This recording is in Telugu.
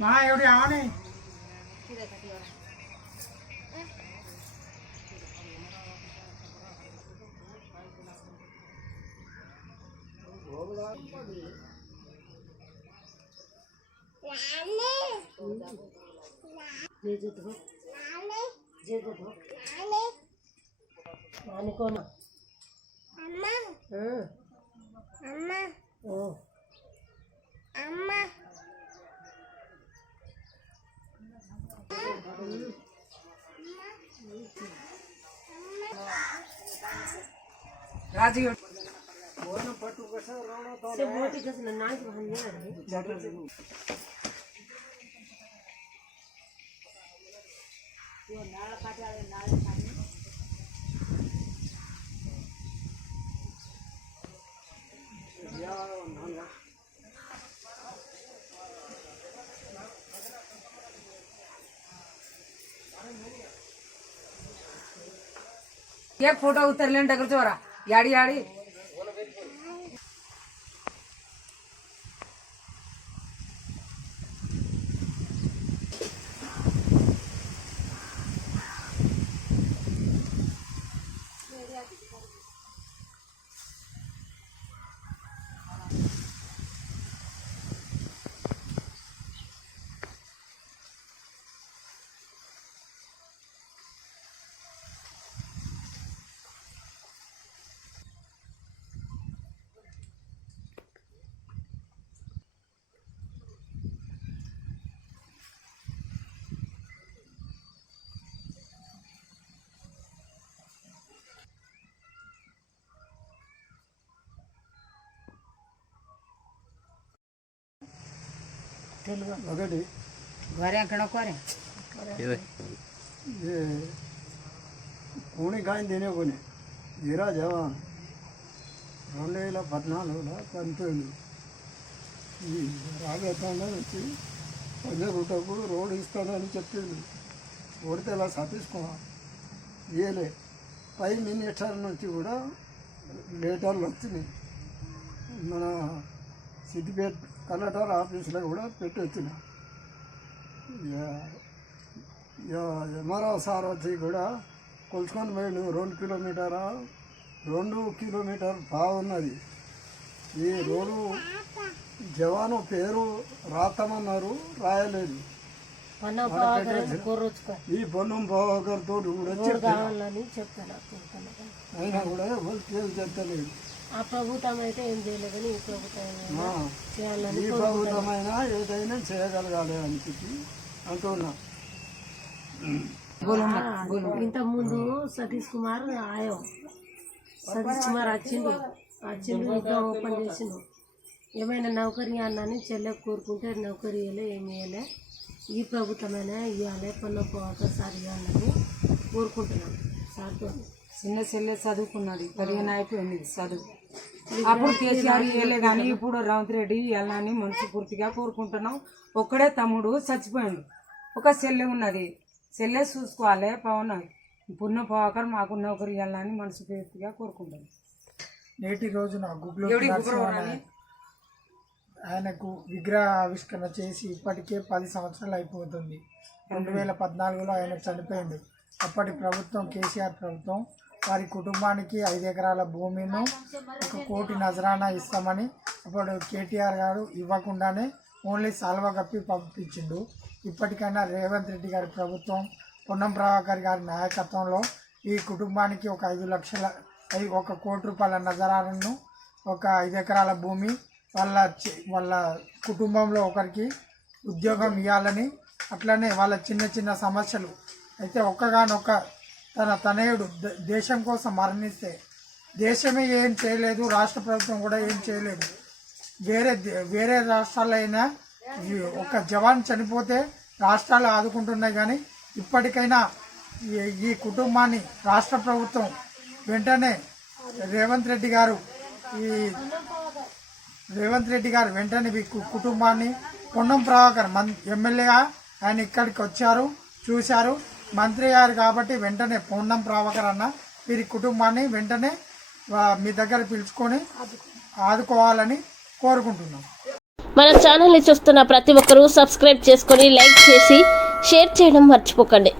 ना एवढी आवाने नानी कौन अम्मा अम्मा ओ अम्मा राजी से मोटी कसं नानी को हम नहीं रहे यो नाळ काटाळे नाळ खाने एक फोटो उतरले डगर चोरा याडी याडी ఒకటి घरे कण करे ये कोणी काय देणे कोणी हीरा जवान 2014లో చనిపోయింది. ఈ రాగతంలో వచ్చి పల్లెటూటప్పుడు రోడ్డు ఇస్తానని చెప్పింది. కొడితే ఇలా తప్పించుకోవాలి ఏలే 5 మినిట్స్ నుంచి కూడా లేటర్లు వచ్చినాయి. మన సిద్దిపేట కలెక్టర్ ఆఫీసులో కూడా పెట్టి వచ్చిన ఎంఆర్ఓ సార్ వచ్చి కూడా కొలుచుకొని పోయిండు. 2 కిలోమీటర్ బాగున్నది. ఈ రోడ్డు జవాను పేరు రాతమన్నారు, రాయలేదు. ఈ పొన్నం బావగారితో కూడా అయినా కూడా ఎవరు కేసు చెప్తలేదు. ఆ ప్రభుత్వం అయితే ఏం చేయలేదు కానీ ఈ ప్రభుత్వం ఈ ప్రభుత్వమైనా ఏదైనా చేయగలగాలి అని చెప్పి అంటున్నా. ఇంత ముందు సతీష్ కుమార్ వచ్చిండు యుద్ధం ఓపెన్ చేసిండు. ఏమైనా నౌకరీ అన్నని చెల్లెకు కోరుకుంటే నౌకరీ ఇవ్వలే, ఏమి ఇవ్వలే. ఈ ప్రభుత్వమైనా ఇవ్వాలి, సార్ ఇవ్వాలని కోరుకుంటున్నాను సార్తో. చిన్న చెల్లె చదువుకున్నది, 15 అయిపోయింది చదువు. అప్పుడు కేసీఆర్ ఇవ్వలే కానీ ఇప్పుడు రేవంత్ రెడ్డి ఇవ్వాలని మనస్ఫూర్తిగా కోరుకుంటున్నాం. ఒక్కడే తమ్ముడు చచ్చిపోయాడు, ఒక చెల్లె ఉన్నది. చెల్లె చూసుకోవాలి. పవన్ పుణ్య పవాకర్ మాకు నౌకరీ ఇవ్వాలని మనస్ఫూర్తిగా కోరుకుంటున్నాం. నేటి రోజున ఆయనకు విగ్రహ ఆవిష్కరణ చేసి ఇప్పటికే 10 సంవత్సరాలు అయిపోతుంది. 2014లో ఆయన చనిపోయింది. అప్పటి ప్రభుత్వం కేసీఆర్ ప్రభుత్వం వారి కుటుంబానికి 5 ఎకరాల భూమిను 1 కోటి నజరానా ఇస్తామని అప్పుడు కేటీఆర్ గారు ఇవ్వకుండానే ఓన్లీ సాల్వా కప్పి పంపించిండు. ఇప్పటికైనా రేవంత్ రెడ్డి గారి ప్రభుత్వం, పొన్నం ప్రభాకర్ గారి నాయకత్వంలో ఈ కుటుంబానికి ఒక 1 కోటి రూపాయల నజరాలను, 5 ఎకరాల భూమి, వాళ్ళ కుటుంబంలో ఒకరికి ఉద్యోగం ఇవ్వాలని, అట్లనే వాళ్ళ చిన్న సమస్యలు అయితే ఒక్కగానొక్క తన తనయుడు దేశం కోసం మరణిస్తే దేశమే ఏం చేయలేదు, రాష్ట్ర ప్రభుత్వం కూడా ఏం చేయలేదు. వేరే రాష్ట్రాల్లో అయినా ఒక జవాన్ చనిపోతే రాష్ట్రాలు ఆదుకుంటున్నాయి. కానీ ఇప్పటికైనా ఈ కుటుంబాన్ని రాష్ట్ర ప్రభుత్వం వెంటనే రేవంత్ రెడ్డి గారు వెంటనే ఈ కుటుంబాన్ని, పొన్నం ప్రభాకర్ ఎమ్మెల్యేగా ఆయన ఇక్కడికి వచ్చారు, చూశారు, మంత్రి గారు కాబట్టి వెంటనే పొన్నం ప్రభాకర్ అన్న వీరి కుటుంబాన్ని వెంటనే మీ దగ్గర పిలుచుకొని ఆదుకోవాలని కోరుకుంటున్నాం. మన ఛానల్ని చూస్తున్న ప్రతి ఒక్కరూ సబ్స్క్రైబ్ చేసుకొని లైక్ చేసి షేర్ చేయడం మర్చిపోకండి.